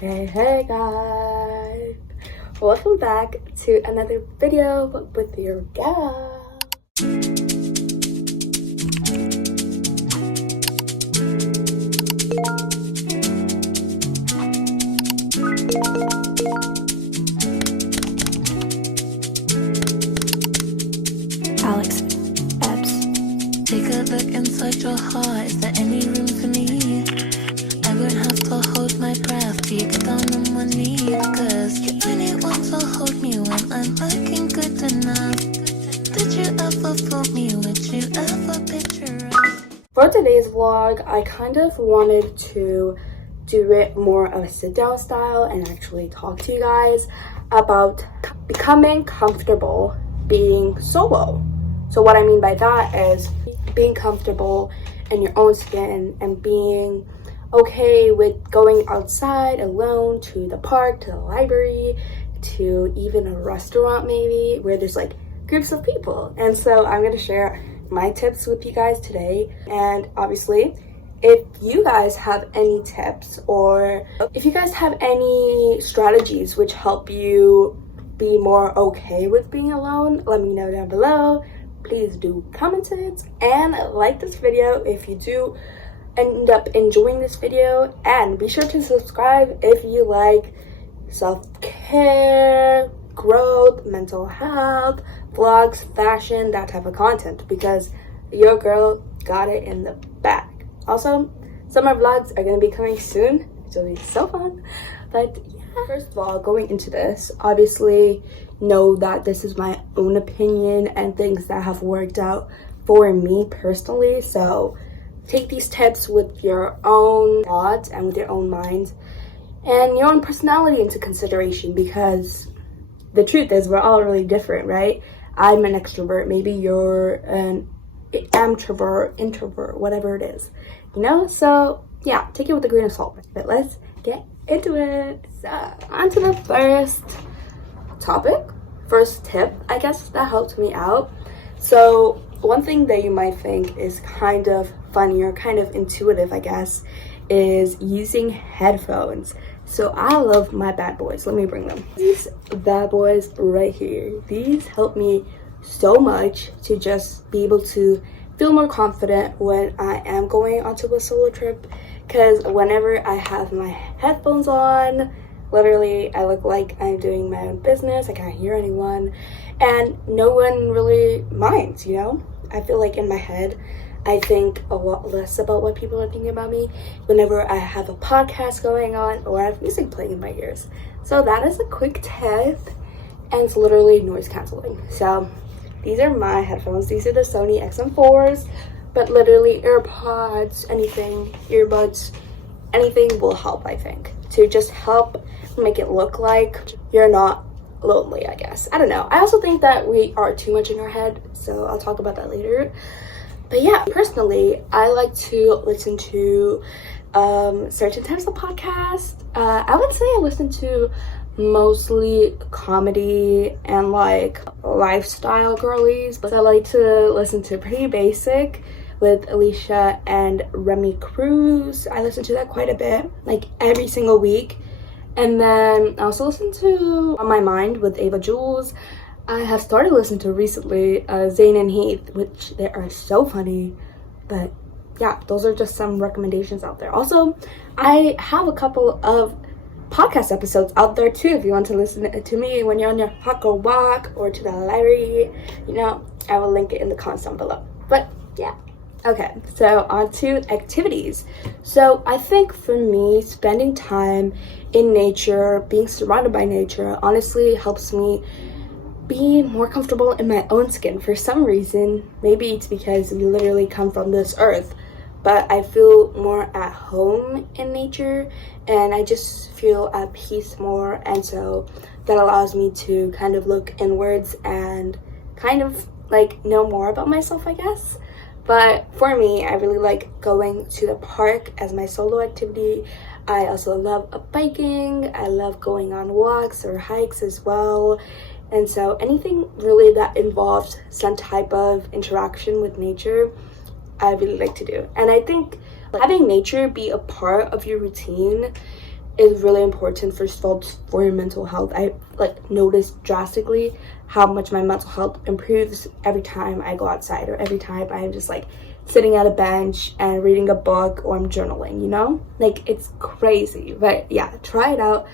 Hey guys, welcome back to another video with your gal. Alex Epps. Take a look inside your heart. Is there any room for me? I won't have to hold my breath till you get down on one knee. Cause you only want to hold me when I'm looking good enough. Did you ever fool me? Would you ever picture us? For today's vlog, I kind of wanted to do it more of a sit-down style and actually talk to you guys about becoming comfortable being solo. So what I mean by that is being comfortable in your own skin and being okay with going outside alone to the park, to the library, to even a restaurant maybe, where there's like groups of people. And so I'm going to share my tips with you guys today. And obviously, if you guys have any tips or if you guys have any strategies which help you be more okay with being alone, let me know down below. Please do comment it and like this video if you do end up enjoying this video, and be sure to subscribe if you like self-care, growth, mental health, vlogs, fashion, that type of content, because your girl got it in the bag. Also, summer vlogs are going to be coming soon, which will be so fun. But yeah, first of all, going into this, obviously know that this is my own opinion and things that have worked out for me personally. So take these tips with your own thoughts and with your own mind and your own personality into consideration, because the truth is we're all really different, right? I'm an extrovert, maybe you're an introvert, whatever it is, you know? So yeah, take it with a grain of salt. But let's get into it. So on to the first tip, I guess, that helped me out. So one thing that you might think is kind of funny or kind of intuitive, I guess, is using headphones. So I love my bad boys. Let me bring them. These bad boys right here, these help me so much to just be able to feel more confident when I am going onto a solo trip, because whenever I have my headphones on, literally I look like I'm doing my own business. I can't hear anyone and no one really minds, you know? I feel like in my head I think a lot less about what people are thinking about me whenever I have a podcast going on or I have music playing in my ears. So that is a quick tip, and it's literally noise canceling. So these are my headphones. These are the Sony XM4s, but literally AirPods, anything, earbuds, anything will help, I think, to just help make it look like you're not lonely, I guess. I don't know. I also think that we are too much in our head, so I'll talk about that later. But yeah, personally, I like to listen to certain types of podcasts. I would say I listen to mostly comedy and like lifestyle girlies, but I like to listen to Pretty Basic with Alicia and Remy Cruz. I listen to that quite a bit, like every single week. And then I also listen to On My Mind with Ava Jules. I have started listening to recently Zayn and Heath, which they are so funny. But yeah, those are just some recommendations out there. Also, I have a couple of podcast episodes out there too if you want to listen to me when you're on your hike or walk or to the library. You know, I will link it in the comments down below. But yeah. Okay, so on to activities. So I think for me, spending time in nature, being surrounded by nature, honestly helps me be more comfortable in my own skin for some reason. Maybe it's because we literally come from this earth, but I feel more at home in nature and I just feel at peace more. And so that allows me to kind of look inwards and kind of like know more about myself, I guess. But for me, I really like going to the park as my solo activity. I also love biking. I love going on walks or hikes as well. And so anything really that involves some type of interaction with nature, I really like to do. And I think having nature be a part of your routine is really important, first of all, for your mental health. I like noticed drastically how much my mental health improves every time I go outside, or every time I'm just like sitting at a bench and reading a book, or I'm journaling, you know? Like, it's crazy. But yeah, try it out.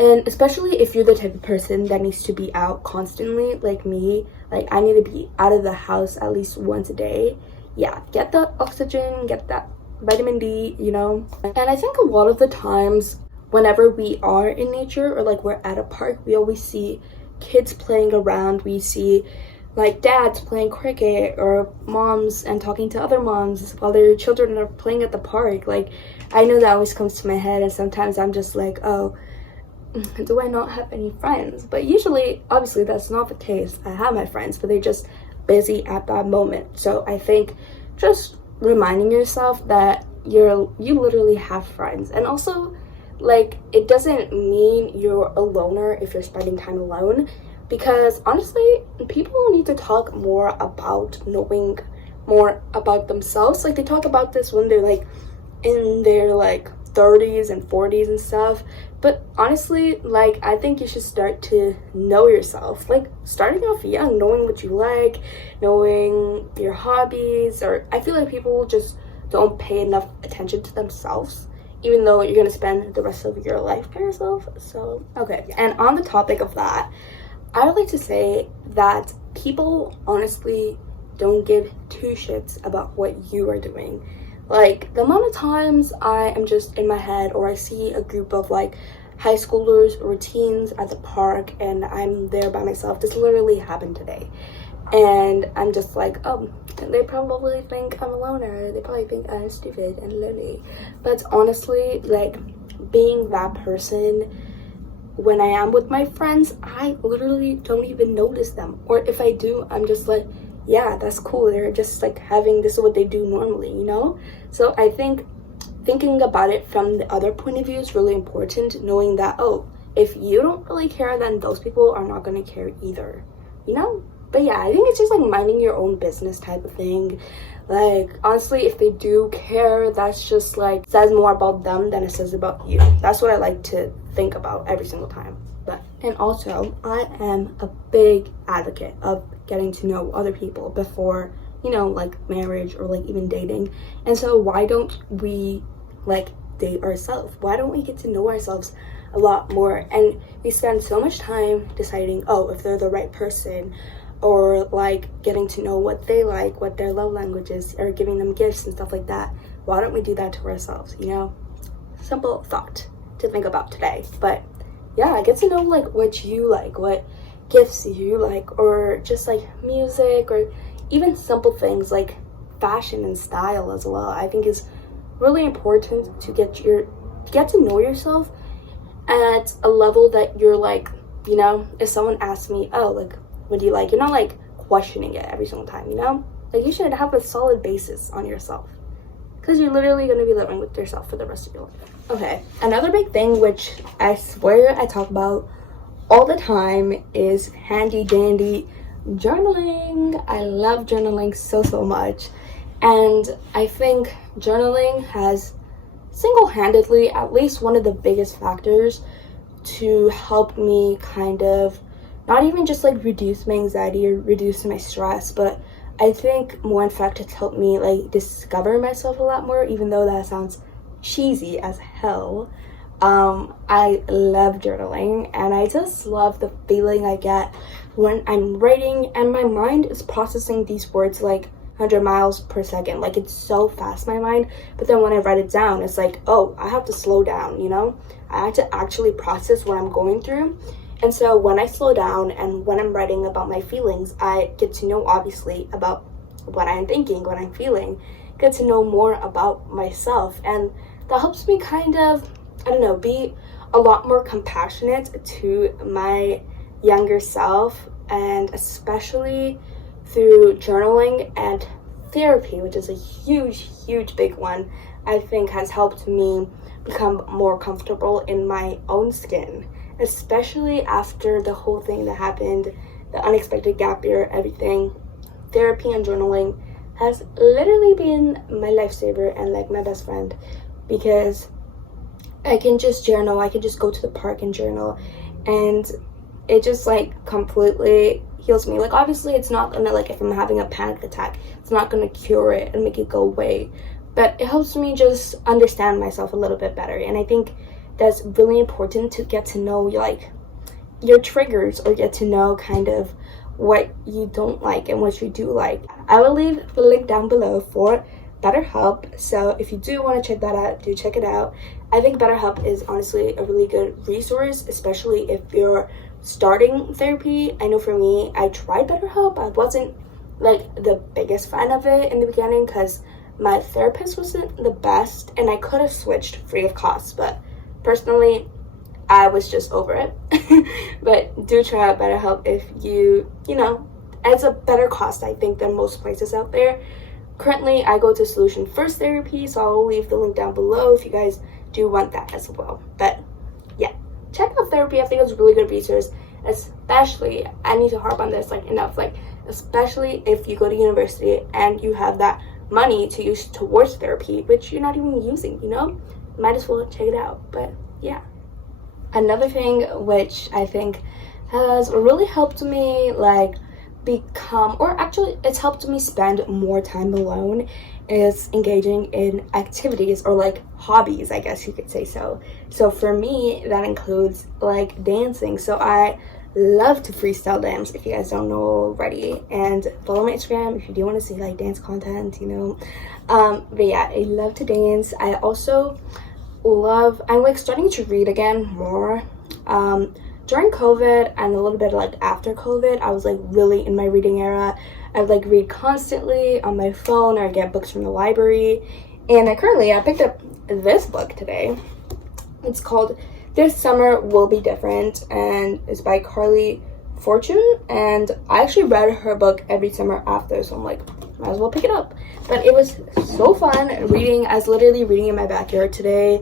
And especially if you're the type of person that needs to be out constantly, like me, like I need to be out of the house at least once a day. Yeah, get the oxygen, get that vitamin D, you know? And I think a lot of the times whenever we are in nature, or like we're at a park, we always see kids playing around. We see like dads playing cricket, or moms and talking to other moms while their children are playing at the park. Like, I know that always comes to my head, and sometimes I'm just like, oh, do I not have any friends? But usually, obviously, that's not the case. I have my friends, but they're just busy at that moment. So I think just reminding yourself that you literally have friends. And also, like, it doesn't mean you're a loner if you're spending time alone, because honestly, people need to talk more about knowing more about themselves. Like, they talk about this when they're like in their like 30s and 40s and stuff, but honestly, like, I think you should start to know yourself, like starting off young, knowing what you like, knowing your hobbies. Or I feel like people just don't pay enough attention to themselves, even though you're gonna spend the rest of your life by yourself. So okay, and on the topic of that, I would like to say that people honestly don't give two shits about what you are doing. Like, the amount of times I am just in my head, or I see a group of like high schoolers or teens at the park and I'm there by myself. This literally happened today. And I'm just like, oh, they probably think I'm a loner. They probably think I'm stupid and lonely. But honestly, like, being that person, when I am with my friends, I literally don't even notice them. Or if I do, I'm just like, yeah, that's cool. They're just like having, this is what they do normally, you know? So I think thinking about it from the other point of view is really important, knowing that, oh, if you don't really care, then those people are not going to care either, you know? But yeah, I think it's just like minding your own business type of thing. Like, honestly, if they do care, that's just like says more about them than it says about you. That's what I like to think about every single time. And also, I am a big advocate of getting to know other people before, you know, like marriage or like even dating. And so why don't we like date ourselves? Why don't we get to know ourselves a lot more? And we spend so much time deciding, oh, if they're the right person, or like getting to know what they like, what their love language is, or giving them gifts and stuff like that. Why don't we do that to ourselves, you know? Simple thought to think about today. But yeah, get to know like what you like, what gifts you like, or just like music, or even simple things like fashion and style as well. I think is really important to get to know yourself at a level that you're like, you know, if someone asks me, oh, like, what do you like? You're not like questioning it every single time, you know? Like, you should have a solid basis on yourself, because you're literally going to be living with yourself for the rest of your life. Okay, another big thing, which I swear I talk about all the time, is handy dandy journaling. I love journaling so much. And I think journaling has single-handedly at least one of the biggest factors to help me kind of not even just like reduce my anxiety or reduce my stress, but I think more in fact it's helped me like discover myself a lot more, even though that sounds cheesy as hell. I love journaling, and I just love the feeling I get when I'm writing and my mind is processing these words like 100 miles per second. Like, it's so fast, my mind. But then when I write it down, it's like, oh, I have to slow down, you know? I have to actually process what I'm going through. And so when I slow down and when I'm writing about my feelings, I get to know obviously about what I'm thinking, what I'm feeling, get to know more about myself. And that helps me kind of, I don't know, be a lot more compassionate to my younger self, and especially through journaling and therapy, which is a huge big one, I think has helped me become more comfortable in my own skin, especially after the whole thing that happened, the unexpected gap year, everything. Therapy and journaling has literally been my lifesaver and like my best friend, because I can just journal. I can just go to the park and journal, and it just like completely heals me. Like obviously it's not gonna, like if I'm having a panic attack, it's not gonna cure it and make it go away, but it helps me just understand myself a little bit better. And I think that's really important, to get to know like your triggers, or get to know kind of what you don't like and what you do like. I will leave the link down below for BetterHelp, so if you do want to check that out, do check it out. I think BetterHelp is honestly a really good resource, especially if you're starting therapy. I know for me, I tried BetterHelp. I wasn't like the biggest fan of it in the beginning because my therapist wasn't the best, and I could have switched free of cost, but personally I was just over it. But do try out BetterHelp if you know, it's a better cost, I think, than most places out there. Currently, I go to Solution First Therapy, so I'll leave the link down below if you guys do want that as well. But yeah, check out therapy. I think it's a really good resource, especially, I need to harp on this like enough, like especially if you go to university and you have that money to use towards therapy, which you're not even using, you know? Might as well check it out. But yeah. Another thing which I think has really helped me like become, or actually it's helped me spend more time alone, is engaging in activities, or like hobbies, I guess you could say. So for me, that includes like dancing. So I love to freestyle dance, if you guys don't know already, and follow my Instagram if you do want to see like dance content, you know. But yeah, I love to dance. I also I'm like starting to read again more. During COVID and a little bit like after COVID, I was like really in my reading era. I would like read constantly on my phone, or get books from the library. And I picked up this book today. It's called This Summer Will Be Different, and it's by Carly Fortune. And I actually read her book every summer after, so I'm like, might as well pick it up. But it was so fun reading. I was literally reading in my backyard today.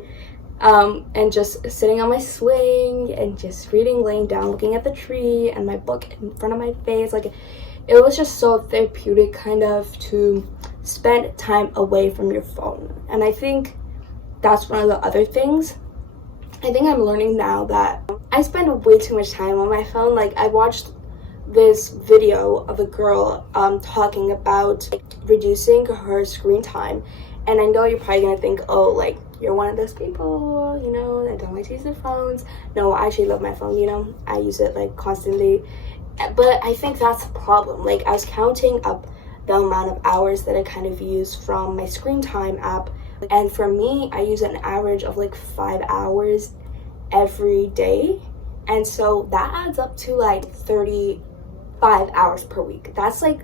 And just sitting on my swing and just reading, laying down, looking at the tree and my book in front of my face. Like, it was just so therapeutic kind of to spend time away from your phone. And I think that's one of the other things. I think I'm learning now that I spend way too much time on my phone. Like, I watched this video of a girl talking about reducing her screen time. And I know you're probably gonna think, oh, like, you're one of those people, you know, that don't like to use their phones. No, I actually love my phone, you know. I use it like constantly. But I think that's the problem. Like, I was counting up the amount of hours that I kind of use from my screen time app. And for me, I use an average of like 5 hours every day. And so that adds up to like 35 hours per week. That's like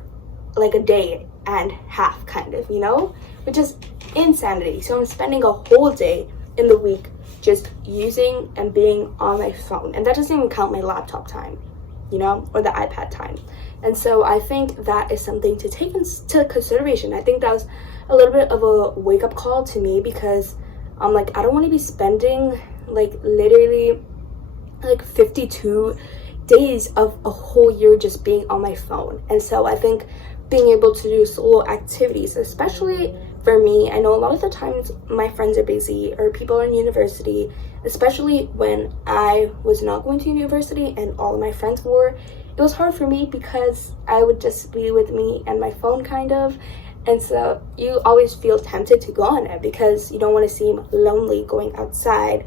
a day and half kind of, you know, which is insanity. So I'm spending a whole day in the week just using and being on my phone, and that doesn't even count my laptop time, you know, or the iPad time. And so I think that is something to take into consideration. I think that was a little bit of a wake-up call to me, because I'm like, I don't want to be spending like literally like 52 days of a whole year just being on my phone. And so I think being able to do solo activities, especially for me, I know a lot of the times my friends are busy, or people are in university, especially when I was not going to university and all of my friends were. It was hard for me because I would just be with me and my phone kind of. And so you always feel tempted to go on it because you don't want to seem lonely going outside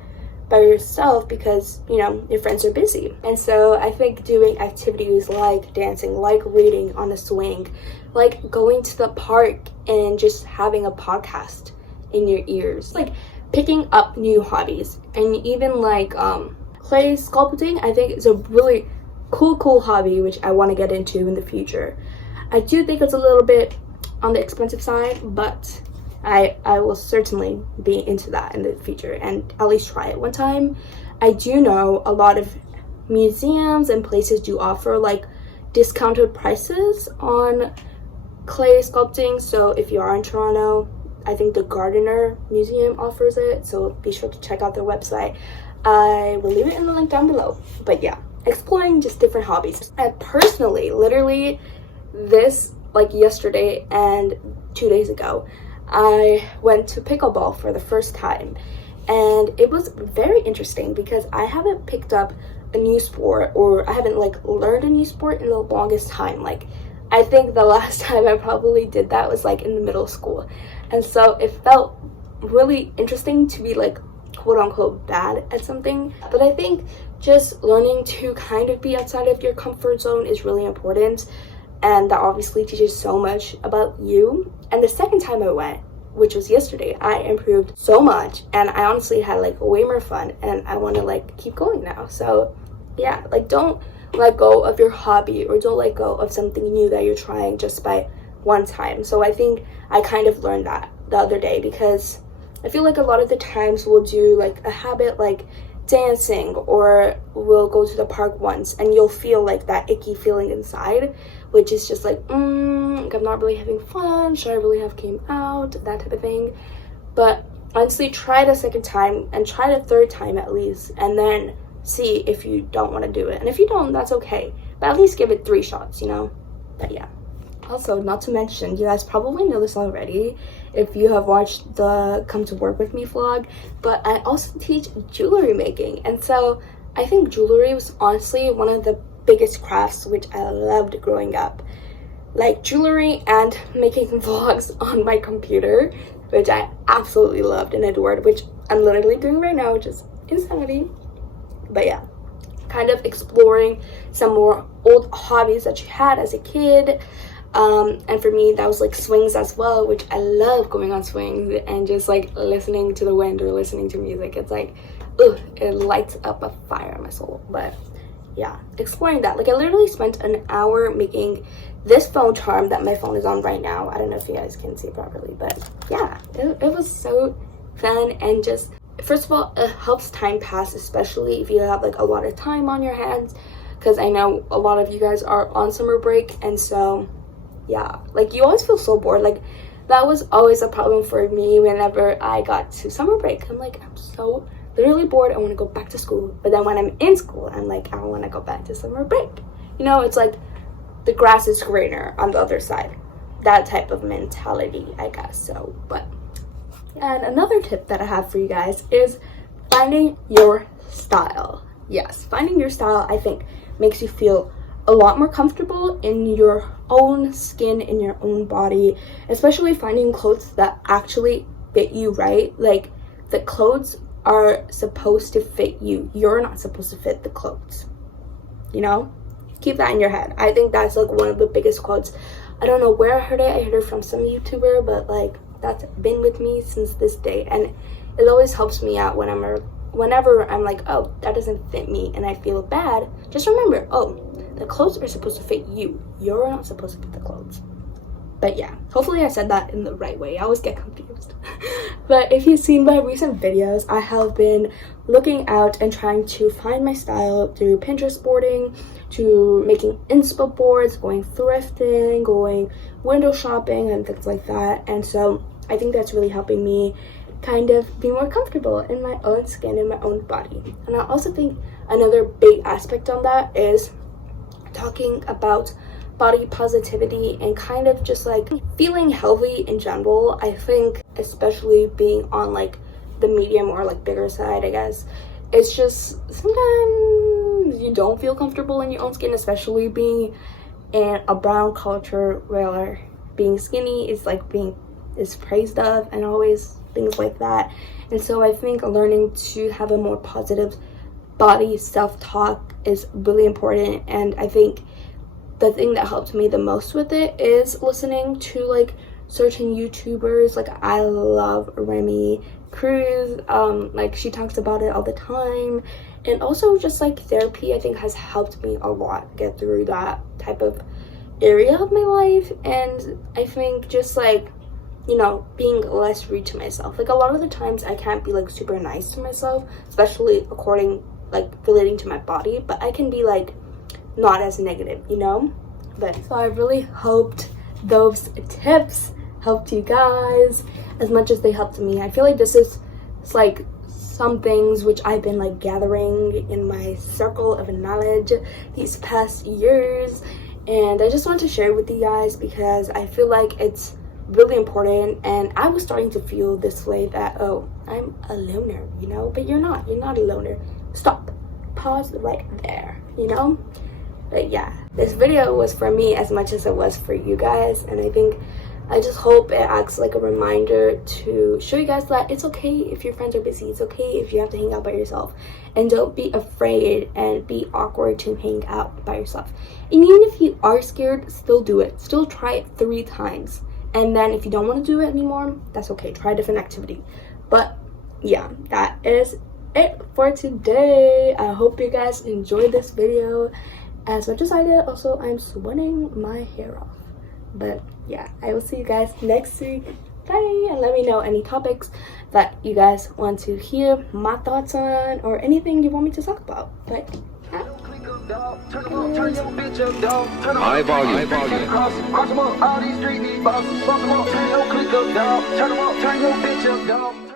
by yourself because, you know, your friends are busy. And so I think doing activities like dancing, like reading on a swing, like going to the park and just having a podcast in your ears, like picking up new hobbies, and even like clay sculpting, I think is a really cool hobby which I want to get into in the future. I do think it's a little bit on the expensive side, but I will certainly be into that in the future and at least try it one time. I do know a lot of museums and places do offer like discounted prices on clay sculpting. So if you are in Toronto, I think the Gardiner Museum offers it, so be sure to check out their website. I will leave it in the link down below. But yeah, exploring just different hobbies. I personally, literally this like yesterday and 2 days ago, I went to pickleball for the first time, and it was very interesting because I haven't picked up a new sport, or I haven't like learned a new sport in the longest time. Like, I think the last time I probably did that was like in middle school, and so it felt really interesting to be like quote unquote bad at something. But I think just learning to kind of be outside of your comfort zone is really important, and that obviously teaches so much about you. And the second time I went, which was yesterday, I improved so much, and I honestly had like way more fun, and I want to like keep going now. So yeah, like don't let go of your hobby, or don't let go of something new that you're trying just by one time. So I think I kind of learned that the other day, because I feel like a lot of the times we'll do like a habit like dancing, or we'll go to the park once, and you'll feel like that icky feeling inside, which is just like, I'm not really having fun, should I really have came out, that type of thing. But honestly, try it a second time, and try it a third time at least, and then see if you don't want to do it. And if you don't, that's okay, but at least give it 3 shots, you know. But yeah, also, not to mention, you guys probably know this already if you have watched the Come to Work With Me vlog, but I also teach jewelry making. And so I think jewelry was honestly one of the biggest crafts which I loved growing up. Like jewelry and making vlogs on my computer, which I absolutely loved and adored, which I'm literally doing right now, which is insanity. But yeah, kind of exploring some more old hobbies that you had as a kid. And for me, that was like swings as well, which I love going on swings and just like listening to the wind or listening to music. It's like, ugh, it lights up a fire in my soul. But yeah, exploring that. Like, I literally spent an hour making this phone charm that my phone is on right now. I don't know if you guys can see properly, but yeah, it was so fun. And just, first of all, it helps time pass, especially if you have like a lot of time on your hands, because I know a lot of you guys are on summer break, and so yeah, like you always feel so bored. Like, that was always a problem for me whenever I got to summer break. I'm like, I'm so literally bored, I want to go back to school. But then when I'm in school, I'm like, I don't want to go back to summer break. You know, it's like the grass is greener on the other side, that type of mentality, I guess. So, but, and another tip that I have for you guys is finding your style. Yes, finding your style, I think, makes you feel a lot more comfortable in your own skin, in your own body, especially finding clothes that actually fit you, right? Like, the clothes are supposed to fit you. You're not supposed to fit the clothes, you know? Keep that in your head. I think that's like one of the biggest quotes. I don't know where I heard it. I heard it from some YouTuber, but like, that's been with me since this day, and it always helps me out whenever I'm like, oh, that doesn't fit me and I feel bad. Just remember, oh, the clothes are supposed to fit you. You're not supposed to fit the clothes. But yeah, hopefully I said that in the right way. I always get confused. But if you've seen my recent videos, I have been looking out and trying to find my style through Pinterest boarding, to making inspo boards, going thrifting, going window shopping, and things like that. And so I think that's really helping me kind of be more comfortable in my own skin, in my own body. And I also think another big aspect on that is talking about body positivity and kind of just like feeling healthy in general. I think especially being on like the medium or like bigger side, I guess, it's just sometimes you don't feel comfortable in your own skin, especially being in a brown culture where being skinny is like is praised of, and always things like that. And so I think learning to have a more positive body self-talk is really important. And I think the thing that helped me the most with it is listening to like certain YouTubers. Like, I love Remy Cruz, like she talks about it all the time. And also just like therapy, I think, has helped me a lot get through that type of area of my life. And I think just like, you know, being less rude to myself. Like, a lot of the times I can't be like super nice to myself, especially relating to my body, but I can be like not as negative, you know. But so I really hoped those tips helped you guys as much as they helped me. I feel like this is like some things which I've been like gathering in my circle of knowledge these past years, and I just want to share with you guys because I feel like it's really important. And I was starting to feel this way that, oh, I'm a loner, you know, but you're not a loner. Stop, pause right there, you know. But yeah, this video was for me as much as it was for you guys, and I just hope it acts like a reminder to show you guys that it's okay if your friends are busy. It's okay if you have to hang out by yourself, and don't be afraid and be awkward to hang out by yourself. And even if you are scared, still do it. Still try it 3 times, and then if you don't want to do it anymore, that's okay. Try a different activity. But yeah, that is it for today. I hope you guys enjoyed this video as much as I did. Also, I'm sweating my hair off. But yeah, I will see you guys next week. Bye. And let me know any topics that you guys want to hear my thoughts on, or anything you want me to talk about. But yeah. High volume. All these street bosses, turn your click up, dog. Turn your bitch up, dog.